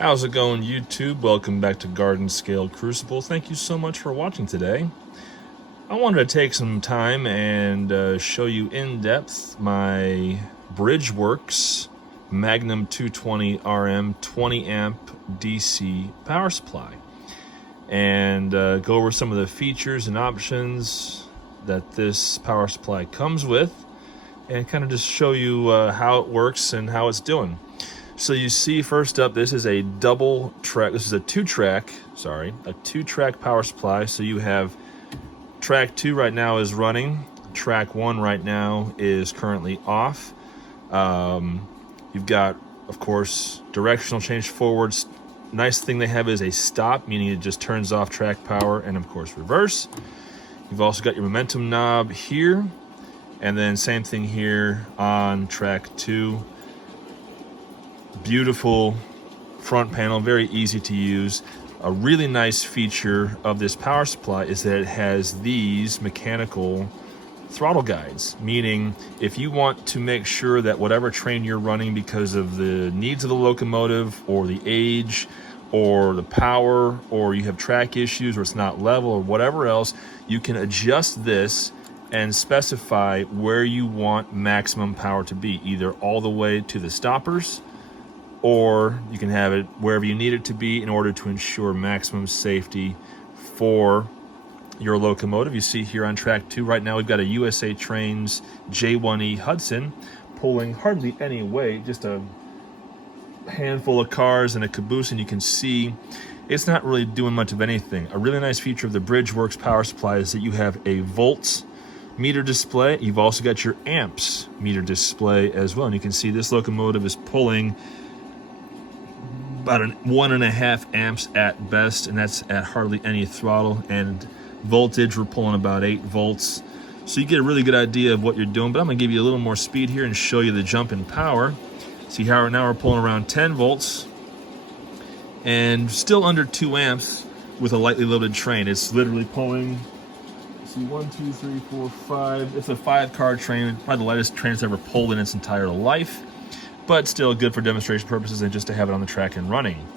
How's it going, YouTube? Welcome back to Garden Scale Crucible. Thank you so much for watching today. I wanted to take some time and show you in depth my Bridgeworks Magnum 220 RM 20 amp DC power supply and go over some of the features and options that this power supply comes with and kind of just show you how it works and how it's doing. So you see, first up, this is a double track. This is a two-track power supply. So you have track 2 right now is running. Track 1 right now is currently off. You've got, of course, directional change forwards. Nice thing they have is a stop, meaning it just turns off track power, and of course reverse. You've also got your momentum knob here, and then same thing here on track 2. Beautiful front panel, very easy to use. A really nice feature of this power supply is that it has these mechanical throttle guides, meaning if you want to make sure that whatever train you're running, because of the needs of the locomotive or the age or the power, or you have track issues or it's not level or whatever else, you can adjust this and specify where you want maximum power to be, either all the way to the stoppers, or you can have it wherever you need it to be in order to ensure maximum safety for your locomotive. You see here on track 2 right now, we've got a USA Trains J1E Hudson pulling hardly any weight, just a handful of cars and a caboose, and you can see it's not really doing much of anything. A really nice feature of the Bridgeworks power supply is that you have a volts meter display. You've also got your amps meter display as well, and you can see this locomotive is pulling about 1.5 amps at best, and that's at hardly any throttle, and voltage we're pulling about 8 volts, so you get a really good idea of what you're doing. But I'm going to give you a little more speed here and show you the jump in power. See how now we're pulling around 10 volts and still under 2 amps with a lightly loaded train. It's literally pulling, see, 1 2 3 4 5, it's a 5-car train, probably the lightest train it's ever pulled in its entire life, but still good for demonstration purposes and just to have it on the track and running.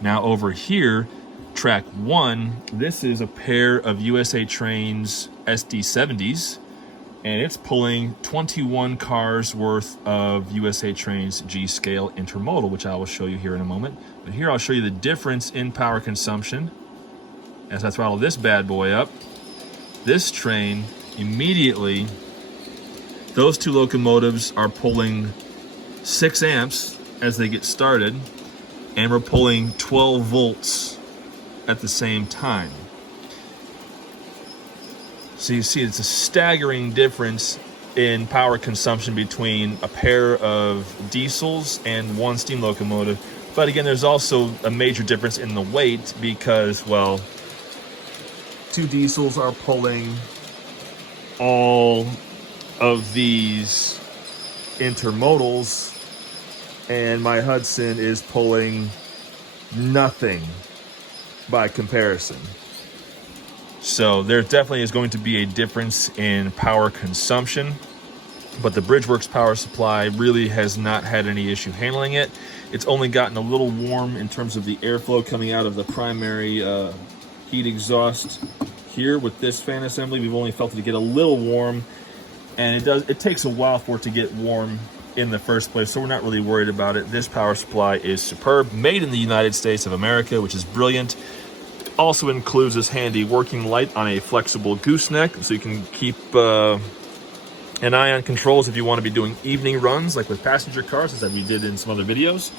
Now over here, track 1, this is a pair of USA Trains SD70s, and it's pulling 21 cars worth of USA Trains G-Scale Intermodal, which I will show you here in a moment. But here I'll show you the difference in power consumption. As I throttle this bad boy up, this train immediately, those two locomotives are pulling 6 amps as they get started, and we're pulling 12 volts at the same time. So you see it's a staggering difference in power consumption between a pair of diesels and one steam locomotive. But again, there's also a major difference in the weight because, well, 2 diesels are pulling all of these intermodals, and my Hudson is pulling nothing by comparison. So there definitely is going to be a difference in power consumption, but the Bridgeworks power supply really has not had any issue handling it. It's only gotten a little warm in terms of the airflow coming out of the primary heat exhaust here with this fan assembly. We've only felt it get a little warm, and it takes a while for it to get warm in the first place, so we're not really worried about it. This power supply is superb, made in the United States of America, which is brilliant. Also includes this handy working light on a flexible gooseneck, so you can keep an eye on controls if you want to be doing evening runs, like with passenger cars, as we did in some other videos.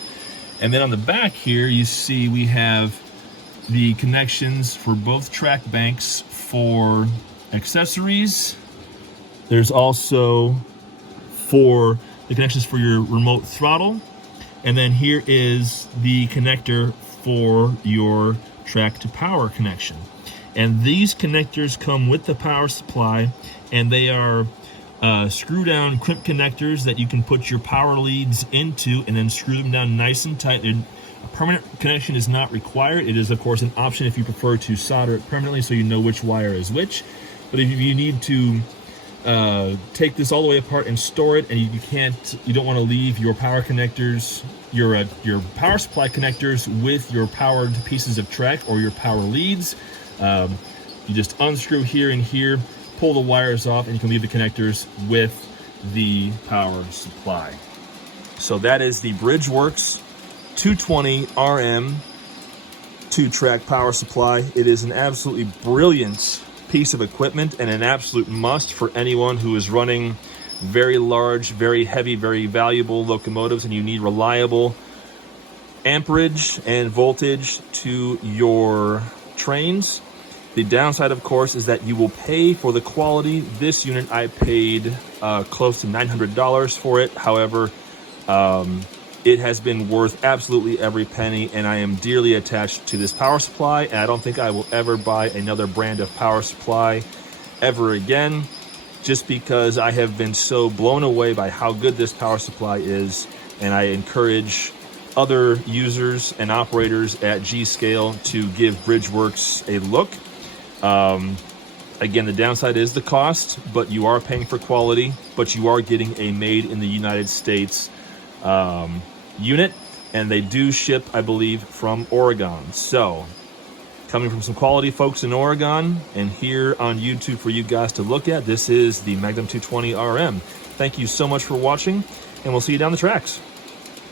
And then on the back here, you see we have the connections for both track banks for accessories. There's also for the connections for your remote throttle, and then here is the connector for your track to power connection. And these connectors come with the power supply, and they are screw down crimp connectors that you can put your power leads into and then screw them down nice and tight. A permanent connection is not required. It is, of course, an option if you prefer to solder it permanently so you know which wire is which. But if you need to take this all the way apart and store it, and you don't want to leave your power connectors your power supply connectors with your powered pieces of Trek or your power leads. You just unscrew here and here, pull the wires off, and you can leave the connectors with the power supply. So that is the Bridgeworks 220 RM 2-track power supply. It is an absolutely brilliant piece of equipment and an absolute must for anyone who is running very large, very heavy, very valuable locomotives, and you need reliable amperage and voltage to your trains. The downside, of course, is that you will pay for the quality. This unit, I paid close to $900 for it. However, it has been worth absolutely every penny, and I am dearly attached to this power supply, and I don't think I will ever buy another brand of power supply ever again, just because I have been so blown away by how good this power supply is, and I encourage other users and operators at G-Scale to give Bridgeworks a look. Again, the downside is the cost, but you are paying for quality, but you are getting a made in the United States unit, and they do ship, I believe, from Oregon. So, coming from some quality folks in Oregon, and here on YouTube for you guys to look at, this is the Magnum 220 RM. Thank you so much for watching, and we'll see you down the tracks.